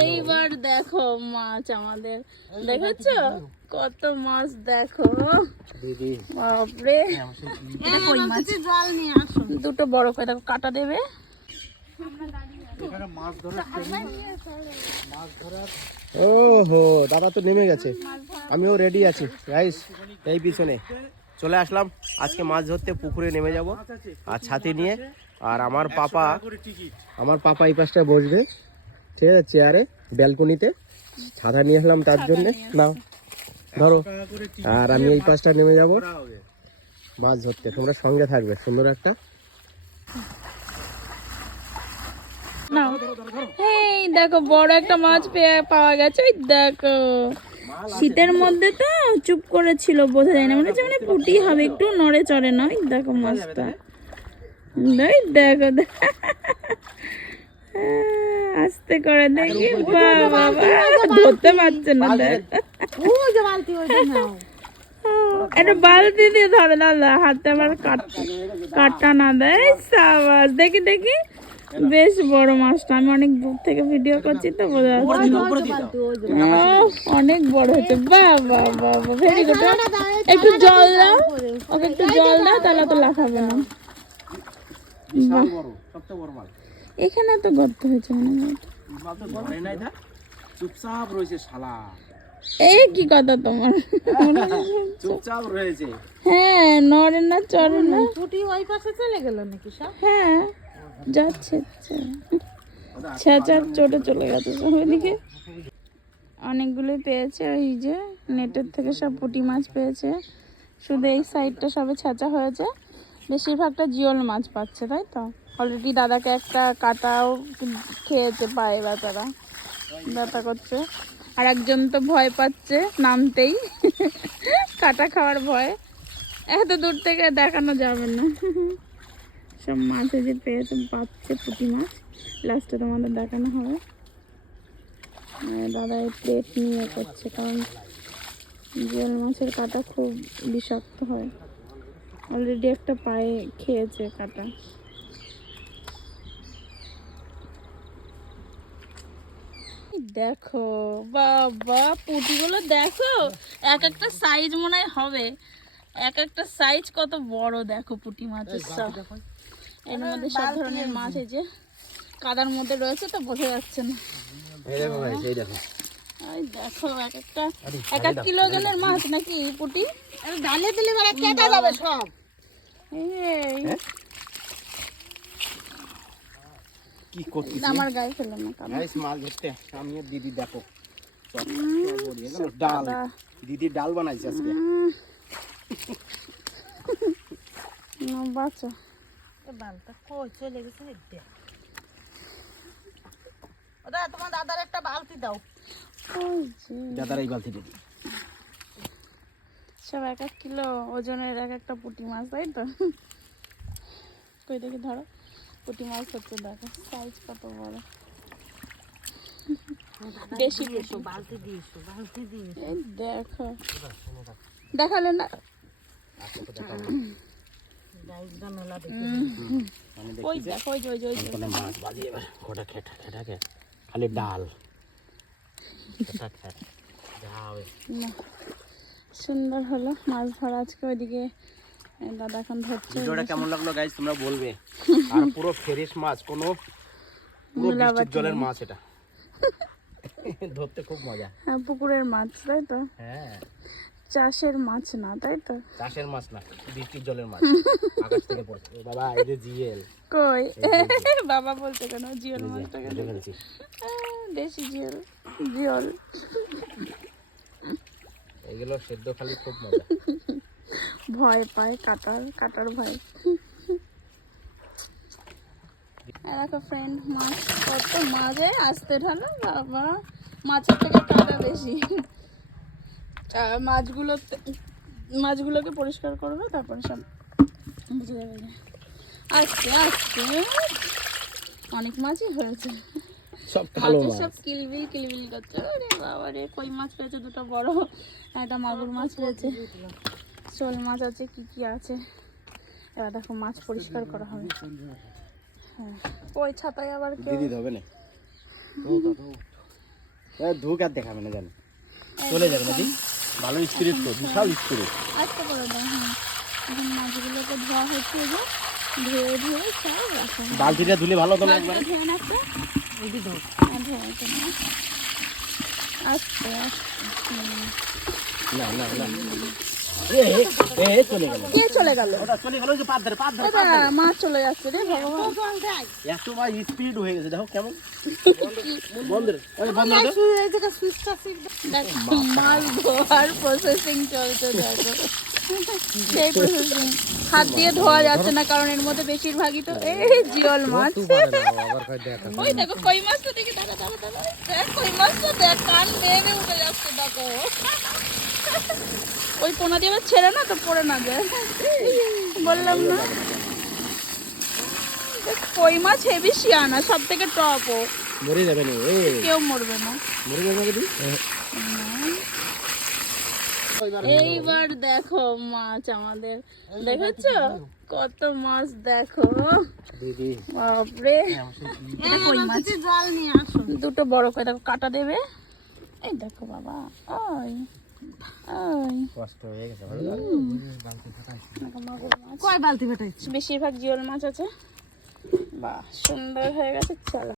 এইবার দেখো মাছ আমাদের। দেখেছ? কত মাছ দেখো। বাপরে। দুটো বড় করে দেখো, কাটা দেবে? এখানে মাছ ধরার মাছ ধরার ও হো দাদা তো নেমে গেছে। আমিও রেডি আছি। গাইস এই পিছনে। চলে আসলাম। আজকে মাছ ধরতে পুকুরে নেমে যাব। আর ছাতি নিয়ে। আর আমার পাপা আমার পাপা এই পাশটায় বসবে। ঠিক আছে চেয়ারে ব্যালকনিতে। ছাতা নিয়ে আসলাম তার জন্য। নাও ধরো। আর আমি এই পাশটা নেমে যাব। মাছ ধরতে তোমরা সঙ্গে থাকবে সুন্দর একটা। নাও। এই দেখো বড় একটা মাছ পেয়ে পাওয়া গেছে ওই দেখো। শীতের মধ্যে তো চুপ করে ছিল বোঝা যায় না। মানে হচ্ছে মানে পুটি হবে একটু নড়ে চড়ে না ওই দেখো মাছটা। দেখো দে- আস্তে করে দেখি বাবা ধরতে পারছে না বালতি একটা বালতি দিয়ে ধরে দাদা হাতে আবার কাট কাটা না দেয় সাবাস। দেখি দেখি। বেশ বড় মাছটা আমি অনেক দূর থেকে ভিডিও করছি তো বোঝা অনেক বড় হয়েছে। বাহ বাহ বাহ ভেরি গুড একটু জল দাও। ওকে একটু জল দাও তাহলে তো লাফাবে না। সবচেয়ে বড় মাছ। এখানে তো গর্ত হয়েছে মনে হয়। মাছ তো ধরে নাই না চুপচাপ রয়েছে শালা। এই কি কথা তোমার? চুপচাপ রয়েছে। হ্যাঁ নড়ে না চড়ে না। পুটি ওই পাশে চলে গেল নাকি সব? হ্যাঁ যাচ্ছে ছেঁচার চোটে চলে গেছে সব এদিকে অনেকগুলোই পেয়েছে ওই যে নেটের থেকে সব পুঁটি মাছ পেয়েছে। শুধু এই সাইডটা সবে ছেঁচা হয়েছে। বেশিরভাগটা জিওল মাছ পাচ্ছে তাই তো? অলরেডি দাদাকে একটা কাটাও খেয়েছে পায়ে বেচারা ব্যথা করছে। আর একজন তো ভয় পাচ্ছে নামতেই। কাটা খাওয়ার ভয়। এত দূর থেকে দেখানো যাবে না। সব মাছে যে পেয়েছে, পাচ্ছে পুঁটি মাছ। লাস্টে তোমাদের দেখানো হবে। দাদা এই প্লেট নিয়ে করছে, কারণ জিওল মাছের কাটা খুব বিষাক্ত হয়। অলরেডি একটা পায়ে খেয়েছে কাটা। দেখো বাবা পুঁটিগুলো দেখো? এক একটা সাইজ মনে হয় হবে। এক একটা সাইজ কত বড় দেখো পুঁটি মাছের সব এর মধ্যে সব ধরনের মাছ এই যে কাদার মধ্যে রয়েছে তো বোঝা যাচ্ছে না। দেখো ভাই এই দেখো। এই দেখো এক একটা এক এক কিলো ওজনের মাছ নাকি পুঁটি? ডালে দিলে বেলা কেটে যাবে সব। এই কি করছিস আমার গায়ে ফেলো না গাইস মাছ ধরতে। আমি আর দিদি দেখো। সব ডাল। দিদি ডাল বানাইছে আজকে। না, বাঁচো। বালটা কই? চলে গেছে হেঁটে তোমার দাদার একটা বালতি দাও। দাদার এই বালতি দিদি সব এক এক কিলো ওজনের এক একটা পুঁটি মাছ তাই তো? কই দেখি ধরো। পুঁটি মাছ হচ্ছে দেখো সাইজ কত বড়। বেশি পুঁটি। বালতি দিয়েছ বালতি দিয়ে এই দেখো। দেখালে না? খালি ডাল। সুন্দর হলো মাছ ধরা আজকে ওইদিকে। দাদা এখন ধরছে ভিডিওটা কেমন লাগল গাইস তোমরা বলবে। আর পুরো ফ্রেশ মাছ কোনো জলের মাছ এটা। ধরতে খুব মজা। হ্যাঁ পুকুরের মাছ তাই তো? হ্যাঁ। চাষের মাছ না তাই তো? চাষের মাছ না বৃষ্টির জলের মাছ। আকাশ থেকে পড়ছে। বাবা এই যে জিএল। কই? বাবা বলতে কেন মাছটা কেন? দেশি জিওল। এগুলো সেদ্ধ খালি খুব মজা। ভয় পায় কাটার কাটার ভয়। দেখো ফ্রেন্ড মাছ কত মাঝে আসতে ঢালো বাবা। মাছের থেকে কাটা বেশি। মাছগুলো মাছগুলোকে পরিষ্কার করবে তারপরে সব বুঝে যাবে। আস্তে আস্তে। অনেক মাছই হয়েছে। সব কালো মাছ। সব কিলবিল কিলবিল করছে। আরে বাবা রে কই মাছ পেয়েছে দুটো বড় একটা মাগুর মাছ পেয়েছে শোল মাছ আছে কি কি আছে? এবার দেখো মাছ পরিষ্কার করা হবে। হ্যাঁ। ওই ছাতায় আবার কেউ দিদি হবে না। ধুক আর দেখাবে না জানো। চলে যাবে নাকি? ভালো স্পিরিট তো বিশাল স্পিরিট আস্তে করে দাও হ্যাঁ এখন মাছগুলোকে ধোয়া হচ্ছে যে ধুয়ে ধুয়ে সব রাখা। বালতিটা ধুলে ভালো তো একবার? ধুয়ে হ্যাঁ ধুয়ে নাকতে না। আস্তে আস্তে। না না না। গেল কে চলে গেল? ওটা চলে গেল যে পাত ধরে পাত ধরে দাদা মাছ চলে যাচ্ছে রে ভগবান। এত বার স্পিড হয়ে গেছে দেখো কেমন। বন্ধ রে বন্ধ রে এই জায়গা সুইচটা দেখো, মাছ ধোয়ার প্রসেসিং চলছে দেখো। সেই প্রসেসিং হাত দিয়ে ধোয়া যাচ্ছে না কারণ এর মধ্যে বেশিরভাগই তো এই জিওল মাছ। ওই দেখো কই মাছ তো দেখি দাদা দাদা দাদা কই মাছ তো দেখ কান বেয়ে উঠে যাচ্ছে দেখো। ওই পোনা দিয়ে ছেড়ে না তো পড়ে না যায়। বললাম না। দেখ, কই মাছ হেভি শিয়ানা সব থেকে টপ ও। মরে যাবে না এ। কেউ মরবে না। মরে যাবে না এইবার দেখো মাছ আমাদের। দেখেছ? কত মাছ দেখো। দিদি। বাপরে। এটা কই মাছ? জল নিয়ে আসো দুটো বড় করে দেখো কাটা দেবে। এই দেখো বাবা ওই। হয়ে কয় বালতি ফেটাই বেশিরভাগ জিওল মাছ আছে। বাহ সুন্দর হয়ে গেছে চলো।